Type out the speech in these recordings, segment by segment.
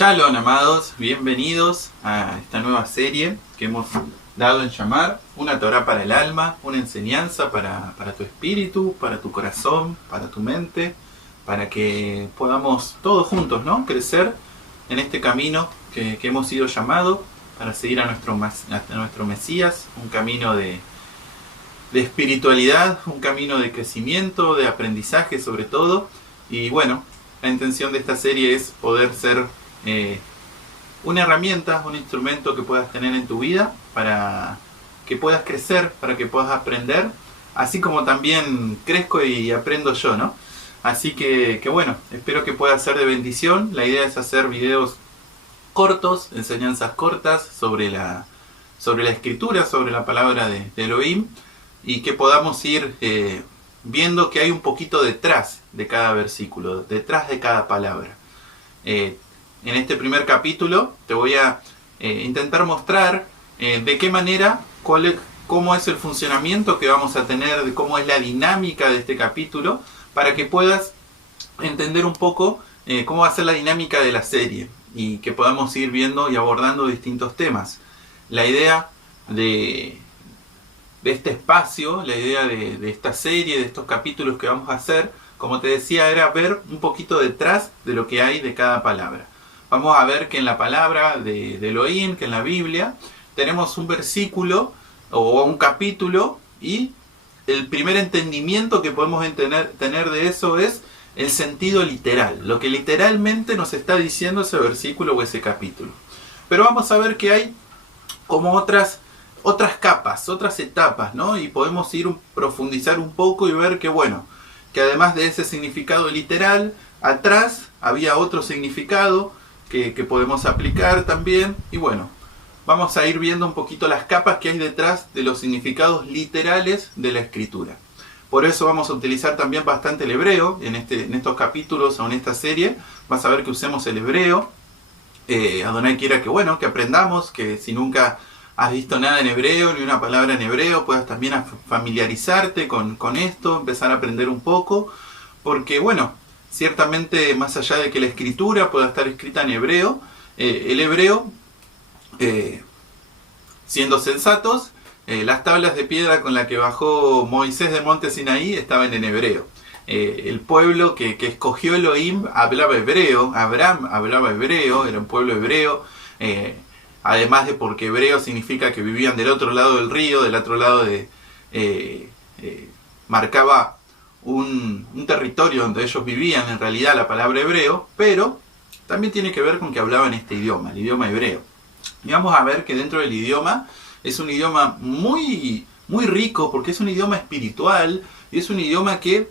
Shalom, amados, bienvenidos a esta nueva serie que hemos dado en llamar Una Torá para el alma, una enseñanza para tu espíritu, para tu corazón, para tu mente, para que podamos todos juntos, ¿no?, crecer en este camino que hemos sido llamados para seguir a nuestro Mesías, un camino de espiritualidad, un camino de crecimiento, de aprendizaje sobre todo. Y bueno, la intención de esta serie es poder ser una herramienta, un instrumento que puedas tener en tu vida para que puedas crecer, para que puedas aprender, así como también crezco y aprendo yo, ¿no? Así que bueno, espero que pueda ser de bendición. La idea es hacer videos cortos, enseñanzas cortas sobre la escritura, sobre la palabra de Elohim, y que podamos ir viendo que hay un poquito detrás de cada versículo, detrás de cada palabra. En este primer capítulo te voy a intentar mostrar de qué manera, cómo es el funcionamiento que vamos a tener, de cómo es la dinámica de este capítulo, para que puedas entender un poco cómo va a ser la dinámica de la serie y que podamos ir viendo y abordando distintos temas. La idea de este espacio, la idea de esta serie, de estos capítulos que vamos a hacer, como te decía, era ver un poquito detrás de lo que hay de cada palabra. Vamos a ver que en la palabra de Elohim, que en la Biblia, tenemos un versículo o un capítulo, y el primer entendimiento que podemos tener de eso es el sentido literal, lo que literalmente nos está diciendo ese versículo o ese capítulo. Pero vamos a ver que hay como otras capas, otras etapas, ¿no? Y podemos profundizar un poco y ver que, bueno, que además de ese significado literal, atrás había otro significado que podemos aplicar también. Y bueno, vamos a ir viendo un poquito las capas que hay detrás de los significados literales de la escritura. Por eso vamos a utilizar también bastante el hebreo en estos capítulos o en esta serie. Vas a ver que usemos el hebreo. Adonai quiera que aprendamos, que si nunca has visto nada en hebreo, ni una palabra en hebreo, puedas también familiarizarte con esto, empezar a aprender un poco, porque bueno, ciertamente más allá de que la escritura pueda estar escrita en hebreo, el hebreo, siendo sensatos, las tablas de piedra con las que bajó Moisés del monte Sinaí estaban en hebreo. El pueblo que escogió Elohim hablaba hebreo, Abraham hablaba hebreo, era un pueblo hebreo, además de porque hebreo significa que vivían del otro lado del río, del otro lado marcaba un territorio donde ellos vivían, en realidad, la palabra hebreo, pero también tiene que ver con que hablaban este idioma, el idioma hebreo. Y vamos a ver que dentro del idioma es un idioma muy, muy rico, porque es un idioma espiritual, y es un idioma que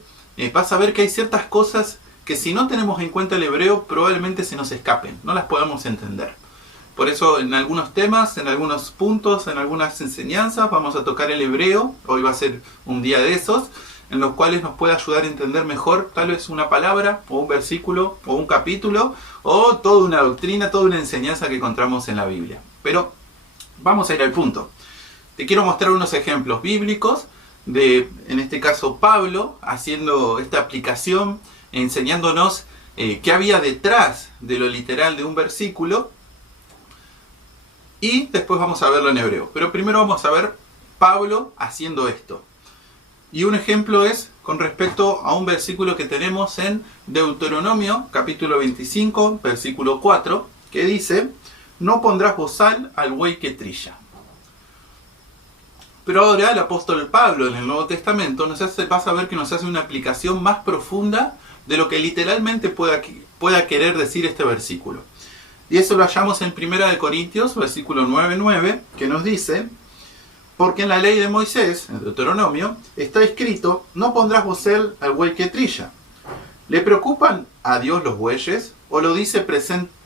vas a ver que hay ciertas cosas que si no tenemos en cuenta el hebreo probablemente se nos escapen, no las podamos entender. Por eso en algunos temas, en algunos puntos, en algunas enseñanzas vamos a tocar el hebreo. Hoy va a ser un día de esos, en los cuales nos puede ayudar a entender mejor tal vez una palabra, o un versículo, o un capítulo, o toda una doctrina, toda una enseñanza que encontramos en la Biblia. Pero vamos a ir al punto. Te quiero mostrar unos ejemplos bíblicos de, en este caso, Pablo, haciendo esta aplicación, enseñándonos qué había detrás de lo literal de un versículo. Y después vamos a verlo en hebreo. Pero primero vamos a ver Pablo haciendo esto. Y un ejemplo es con respecto a un versículo que tenemos en Deuteronomio, capítulo 25, versículo 4, que dice: no pondrás bozal al buey que trilla. Pero ahora el apóstol Pablo en el Nuevo Testamento vas a ver que nos hace una aplicación más profunda de lo que literalmente pueda querer decir este versículo. Y eso lo hallamos en 1 Corintios, versículo 9:9, que nos dice: porque en la ley de Moisés, en Deuteronomio, está escrito: no pondrás bozal al buey que trilla. ¿Le preocupan a Dios los bueyes? ¿O lo dice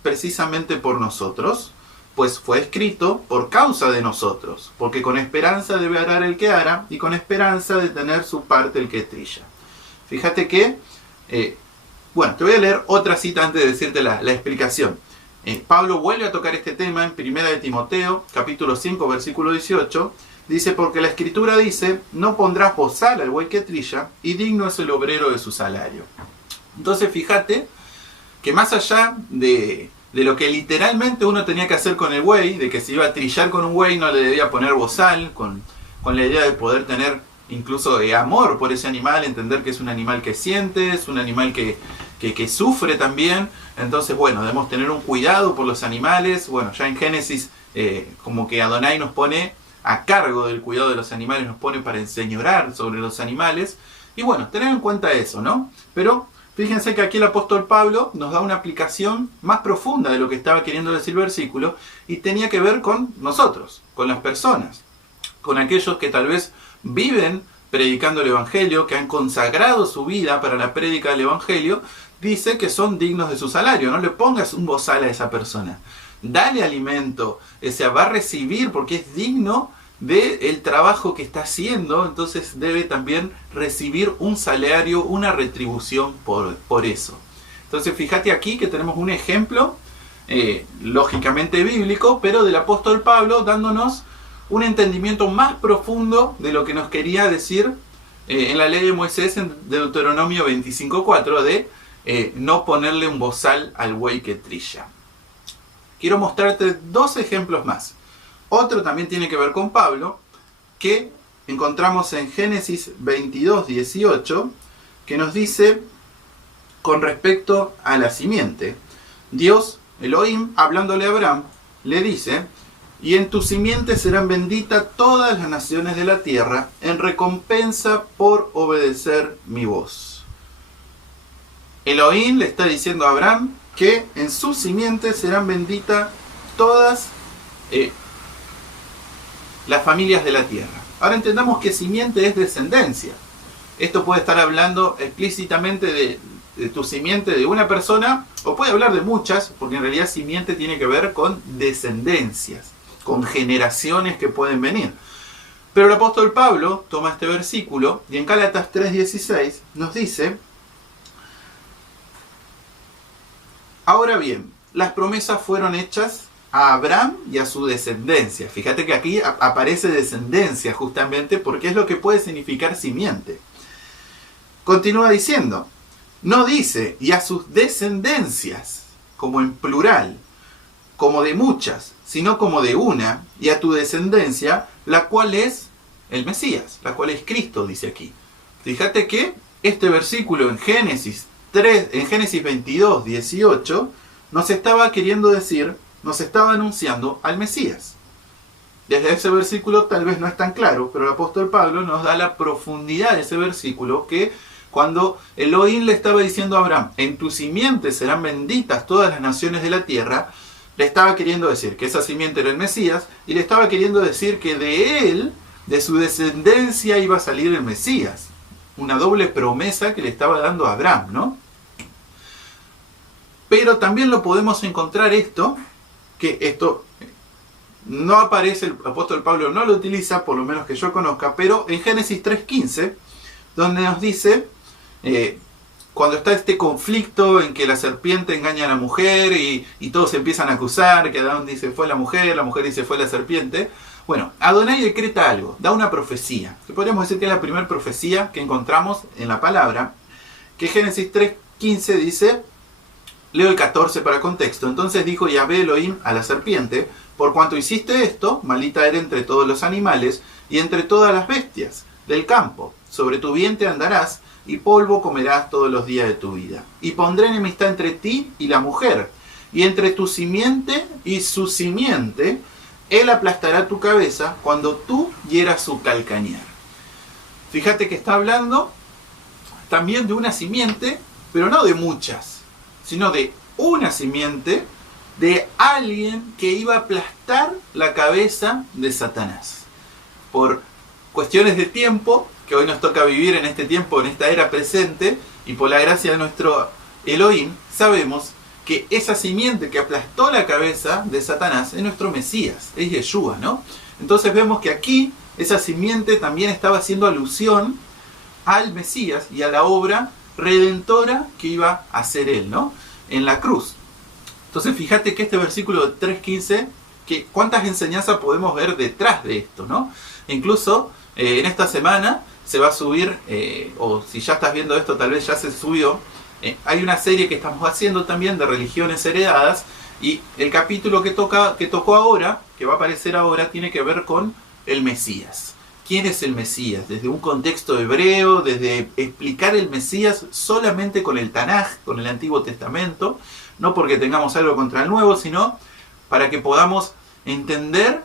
precisamente por nosotros? Pues fue escrito por causa de nosotros, porque con esperanza debe arar el que ara, y con esperanza de tener su parte el que trilla. Fíjate que, te voy a leer otra cita antes de decirte la explicación. Pablo vuelve a tocar este tema en 1 de Timoteo, capítulo 5, versículo 18. Dice: porque la escritura dice: no pondrás bozal al buey que trilla, y digno es el obrero de su salario. Entonces fíjate que más allá de de lo que literalmente uno tenía que hacer con el buey, de que si iba a trillar con un buey no le debía poner bozal, con la idea de poder tener incluso amor por ese animal, entender que es un animal que siente, es un animal que sufre también. Entonces, bueno, debemos tener un cuidado por los animales. Bueno, ya en Génesis como que Adonai nos pone a cargo del cuidado de los animales, nos pone para enseñorar sobre los animales. Y bueno, tener en cuenta eso, ¿no? Pero fíjense que aquí el apóstol Pablo nos da una aplicación más profunda de lo que estaba queriendo decir el versículo, y tenía que ver con nosotros, con las personas, con aquellos que tal vez viven predicando el Evangelio, que han consagrado su vida para la prédica del Evangelio. Dice que son dignos de su salario. No le pongas un bozal a esa persona. Dale alimento. O sea, va a recibir porque es digno del trabajo que está haciendo. Entonces debe también recibir un salario, una retribución por eso. Entonces fíjate aquí que tenemos un ejemplo, lógicamente bíblico, pero del apóstol Pablo dándonos un entendimiento más profundo de lo que nos quería decir en la ley de Moisés en Deuteronomio 25:4 de no ponerle un bozal al buey que trilla. Quiero mostrarte dos ejemplos más. Otro también tiene que ver con Pablo, que encontramos en Génesis 22:18, que nos dice con respecto a la simiente. Dios, Elohim, hablándole a Abraham, le dice: y en tu simiente serán benditas todas las naciones de la tierra en recompensa por obedecer mi voz. Elohim le está diciendo a Abraham que en su simiente serán benditas todas las familias de la tierra. Ahora entendamos que simiente es descendencia. Esto puede estar hablando explícitamente de tu simiente de una persona, o puede hablar de muchas, porque en realidad simiente tiene que ver con descendencias, con generaciones que pueden venir. Pero el apóstol Pablo toma este versículo y en Gálatas 3:16 nos dice: ahora bien, las promesas fueron hechas a Abraham y a su descendencia. Fíjate que aquí aparece descendencia justamente porque es lo que puede significar simiente. Continúa diciendo, no dice y a sus descendencias, como en plural, como de muchas, sino como de una, y a tu descendencia, la cual es el Mesías, la cual es Cristo, dice aquí. Fíjate que este versículo en Génesis 22:18, nos estaba queriendo decir, nos estaba anunciando al Mesías. Desde ese versículo tal vez no es tan claro, pero el apóstol Pablo nos da la profundidad de ese versículo, que cuando Elohim le estaba diciendo a Abraham, en tu simiente serán benditas todas las naciones de la tierra, le estaba queriendo decir que esa simiente era el Mesías, y le estaba queriendo decir que de él, de su descendencia, iba a salir el Mesías. Una doble promesa que le estaba dando a Abraham, ¿no? Pero también lo podemos encontrar que esto no aparece, el apóstol Pablo no lo utiliza, por lo menos que yo conozca, pero en Génesis 3:15, donde nos dice, cuando está este conflicto en que la serpiente engaña a la mujer y todos empiezan a acusar, que Adán dice fue la mujer dice fue la serpiente. Bueno, Adonai decreta algo, da una profecía, que podríamos decir que es la primera profecía que encontramos en la palabra, que Génesis 3:15 dice, leo el 14 para contexto, entonces dijo Yahvé Elohim a la serpiente, por cuanto hiciste esto, maldita eres entre todos los animales y entre todas las bestias del campo, sobre tu vientre andarás y polvo comerás todos los días de tu vida. Y pondré enemistad entre ti y la mujer, y entre tu simiente y su simiente, él aplastará tu cabeza cuando tú hieras su calcañar. Fíjate que está hablando también de una simiente, pero no de muchas, sino de una simiente de alguien que iba a aplastar la cabeza de Satanás. Por cuestiones de tiempo, que hoy nos toca vivir en este tiempo, en esta era presente, y por la gracia de nuestro Elohim, sabemos que esa simiente que aplastó la cabeza de Satanás es nuestro Mesías, es Yeshua, ¿no? Entonces vemos que aquí esa simiente también estaba haciendo alusión al Mesías y a la obra redentora que iba a hacer él, ¿no? En la cruz. Entonces fíjate que este versículo 3:15, que cuántas enseñanzas podemos ver detrás de esto, ¿no? Incluso en esta semana se va a subir, o si ya estás viendo esto tal vez ya se subió, hay una serie que estamos haciendo también de religiones heredadas, Y el capítulo que tocó ahora, que va a aparecer ahora, tiene que ver con el Mesías. ¿Quién es el Mesías? Desde un contexto hebreo, desde explicar el Mesías solamente con el Tanaj, con el Antiguo Testamento, no porque tengamos algo contra el Nuevo, sino para que podamos entender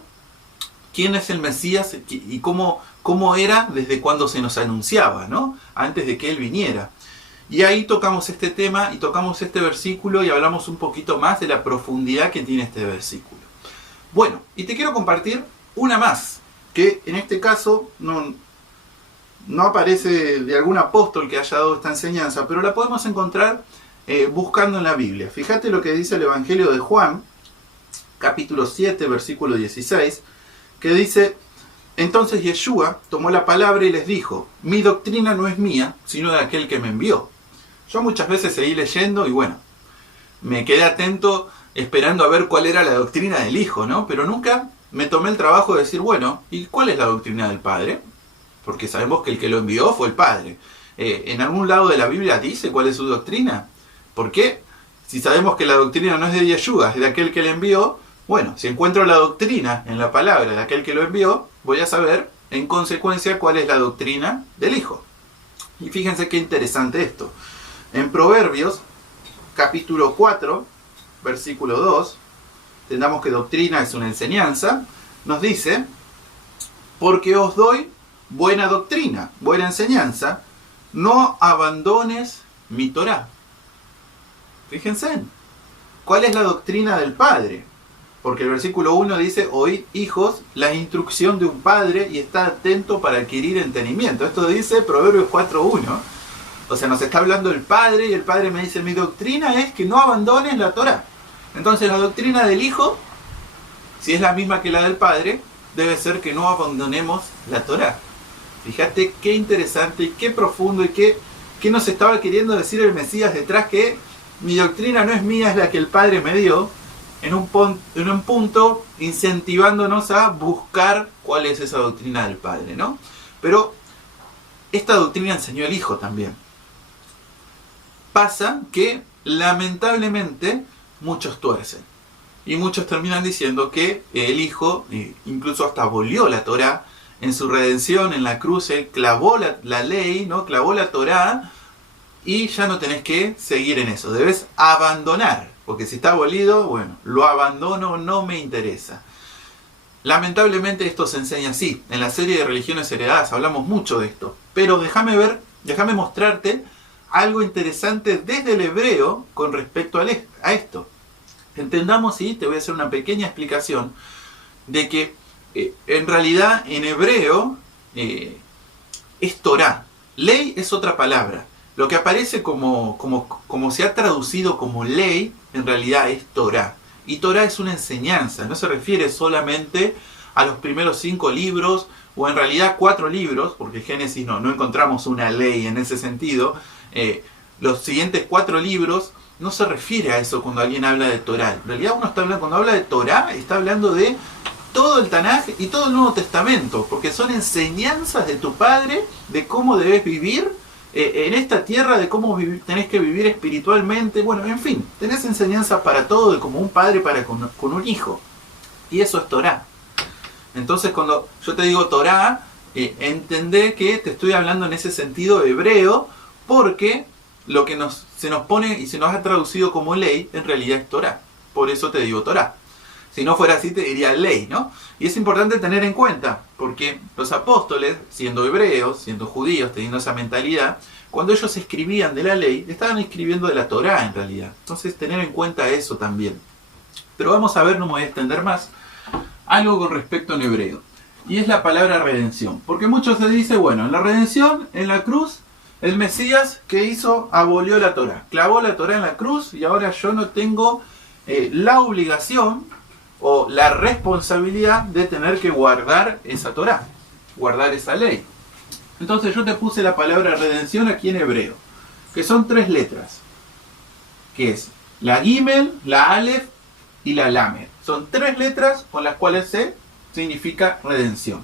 quién es el Mesías y cómo era desde cuando se nos anunciaba, ¿no? Antes de que Él viniera. Y ahí tocamos este tema y tocamos este versículo y hablamos un poquito más de la profundidad que tiene este versículo. Bueno, y te quiero compartir una más, que en este caso no aparece de algún apóstol que haya dado esta enseñanza, pero la podemos encontrar buscando en la Biblia. Fíjate lo que dice el Evangelio de Juan, capítulo 7, versículo 16, que dice: entonces Yeshua tomó la palabra y les dijo: mi doctrina no es mía, sino de aquel que me envió. Yo muchas veces seguí leyendo y bueno, me quedé atento esperando a ver cuál era la doctrina del Hijo, ¿no? Pero nunca me tomé el trabajo de decir, bueno, ¿y cuál es la doctrina del Padre? Porque sabemos que el que lo envió fue el Padre. ¿En algún lado de la Biblia dice cuál es su doctrina? ¿Por qué? Si sabemos que la doctrina no es de Yeshua, es de aquel que le envió, bueno, si encuentro la doctrina en la palabra de aquel que lo envió, voy a saber, en consecuencia, cuál es la doctrina del Hijo. Y fíjense qué interesante esto. En Proverbios, capítulo 4, versículo 2, entendamos que doctrina es una enseñanza, nos dice: porque os doy buena doctrina, buena enseñanza, no abandones mi Torá. Fíjense, ¿cuál es la doctrina del Padre? Porque el versículo 1 dice: oíd, hijos, la instrucción de un padre y está atento para adquirir entendimiento. Esto dice Proverbios 4.1. O sea, nos está hablando el Padre y el Padre me dice: mi doctrina es que no abandones la Torá. Entonces la doctrina del Hijo, si es la misma que la del Padre, debe ser que no abandonemos la Torá. Fíjate qué interesante y qué profundo y qué nos estaba queriendo decir el Mesías detrás, que mi doctrina no es mía, es la que el Padre me dio, en un punto incentivándonos a buscar cuál es esa doctrina del Padre, ¿no? Pero esta doctrina enseñó el Hijo también. Pasa que lamentablemente muchos tuercen y muchos terminan diciendo que el Hijo incluso hasta abolió la Torá en su redención en la cruz. Él clavó la ley, ¿no? Clavó la Torá y ya no tenés que seguir en eso, debes abandonar, porque si está abolido, bueno, lo abandono, no me interesa. Lamentablemente esto se enseña así. En la serie de religiones heredadas hablamos mucho de esto, pero déjame mostrarte algo interesante desde el hebreo con respecto a esto. Entendamos, y te voy a hacer una pequeña explicación, de que en realidad en hebreo es Torah. Ley es otra palabra. Lo que aparece como se ha traducido como ley, en realidad es Torah. Y Torah es una enseñanza, no se refiere solamente a los primeros 5 libros, o en realidad 4 libros, porque Génesis no encontramos una ley en ese sentido. Los siguientes 4 libros no se refiere a eso cuando alguien habla de Torah. En realidad cuando habla de Torah, está hablando de todo el Tanaj y todo el Nuevo Testamento, porque son enseñanzas de tu Padre de cómo debes vivir en esta tierra, de cómo tenés que vivir espiritualmente. Bueno, en fin, tenés enseñanzas para todo, de como un padre para con un hijo. Y eso es Torah. Entonces cuando yo te digo Torah, entendé que te estoy hablando en ese sentido hebreo, porque lo que se nos pone y se nos ha traducido como ley, en realidad es Torah. Por eso te digo Torah. Si no fuera así te diría ley, ¿no? Y es importante tener en cuenta, porque los apóstoles, siendo hebreos, siendo judíos, teniendo esa mentalidad, cuando ellos escribían de la ley, estaban escribiendo de la Torá en realidad. Entonces tener en cuenta eso también. Pero vamos a ver, no me voy a extender más, algo con respecto en hebreo. Y es la palabra redención. Porque muchos se dice, bueno, en la redención, en la cruz, el Mesías, ¿qué hizo? Abolió la Torá. Clavó la Torá en la cruz y ahora yo no tengo la obligación o la responsabilidad de tener que guardar esa Torá, guardar esa ley. Entonces yo te puse la palabra redención aquí en hebreo, que son 3 letras, que es la Gimel, la Aleph y la Lamed. Son 3 letras con las cuales se significa redención.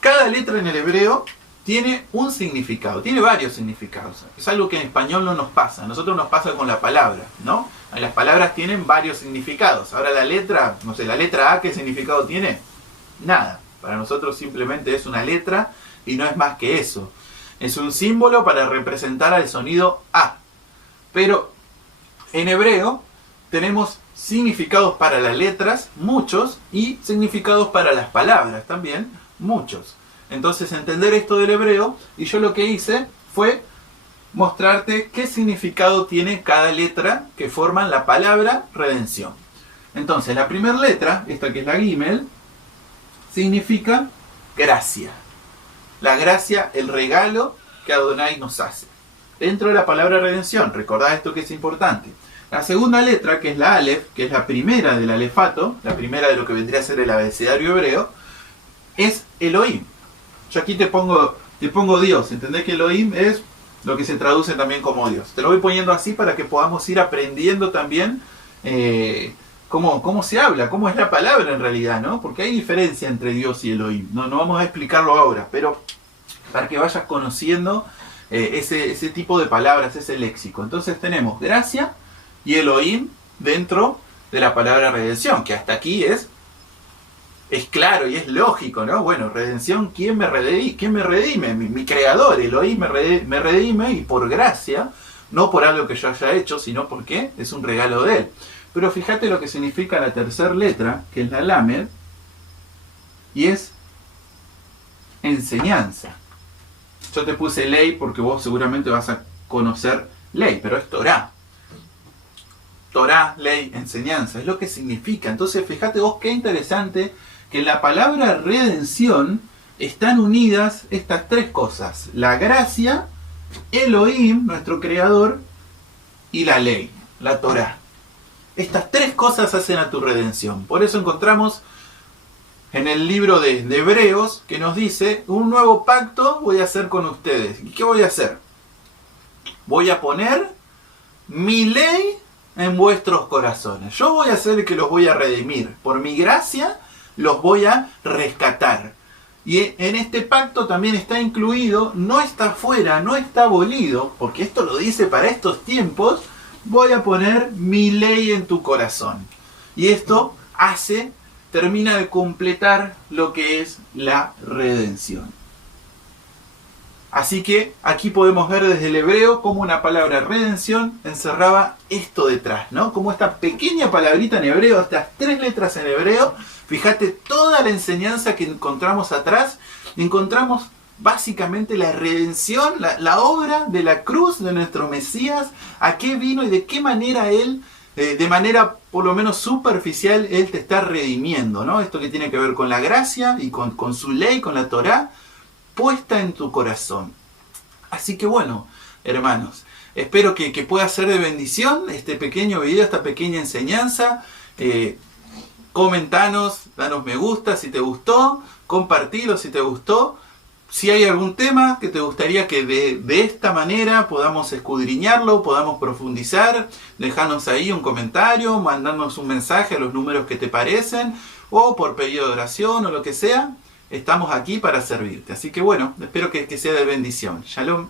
Cada letra en el hebreo tiene un significado, tiene varios significados. Es algo que en español no nos pasa, a nosotros nos pasa con la palabra, ¿no? Las palabras tienen varios significados. Ahora la letra, no sé, la letra A, ¿qué significado tiene? Nada. Para nosotros simplemente es una letra y no es más que eso. Es un símbolo para representar al sonido A. Pero en hebreo tenemos significados para las letras, muchos, y significados para las palabras también, muchos. Entonces entender esto del hebreo, y yo lo que hice fue mostrarte qué significado tiene cada letra que forman la palabra redención. Entonces la primera letra, esta que es la Gimel, significa gracia. La gracia, el regalo que Adonai nos hace. Dentro de la palabra redención, recordad esto que es importante. La segunda letra, que es la Aleph, que es la primera del alefato, la primera de lo que vendría a ser el abecedario hebreo, es Elohim. Yo aquí te pongo Dios. ¿Entendés que Elohim es lo que se traduce también como Dios? Te lo voy poniendo así para que podamos ir aprendiendo también cómo se habla, cómo es la palabra en realidad, ¿no? Porque hay diferencia entre Dios y Elohim. No vamos a explicarlo ahora, pero para que vayas conociendo ese tipo de palabras, ese léxico. Entonces tenemos gracia y Elohim dentro de la palabra redención, que hasta aquí es claro y es lógico, ¿no? Bueno, redención, ¿quién me redime? Mi creador, Elohim me redime, y por gracia, no por algo que yo haya hecho, sino porque es un regalo de él. Pero fíjate lo que significa la tercera letra, que es la Lamed, y es enseñanza. Yo te puse ley porque vos seguramente vas a conocer ley, pero es Torah. Torah, ley, enseñanza, es lo que significa. Entonces fíjate vos qué interesante que en la palabra redención están unidas estas tres cosas: la gracia, Elohim, nuestro creador, y la ley, la Torah. Estas tres cosas hacen a tu redención. Por eso encontramos en el libro de Hebreos que nos dice: un nuevo pacto voy a hacer con ustedes. ¿Y qué voy a hacer? Voy a poner mi ley en vuestros corazones. Yo voy a ser el que los voy a redimir. Por mi gracia los voy a rescatar. Y en este pacto también está incluido, no está fuera, no está abolido, porque esto lo dice para estos tiempos: voy a poner mi ley en tu corazón. Y esto termina de completar lo que es la redención. Así que aquí podemos ver desde el hebreo cómo una palabra redención encerraba esto detrás, ¿no? Como esta pequeña palabrita en hebreo, estas tres letras en hebreo, fíjate toda la enseñanza que encontramos atrás. Encontramos básicamente la redención, la obra de la cruz de nuestro Mesías, a qué vino y de qué manera Él, de manera por lo menos superficial, Él te está redimiendo, ¿no? Esto que tiene que ver con la gracia y con su ley, con la Torá, puesta en tu corazón. Así que bueno, hermanos, espero que pueda ser de bendición este pequeño video, esta pequeña enseñanza. Comentanos, danos me gusta si te gustó, compartilo si te gustó. Si hay algún tema que te gustaría que de esta manera podamos escudriñarlo, podamos profundizar, dejanos ahí un comentario, mandarnos un mensaje a los números que te parecen, o por pedido de oración o lo que sea. Estamos aquí para servirte. Así que bueno, espero que sea de bendición. Shalom.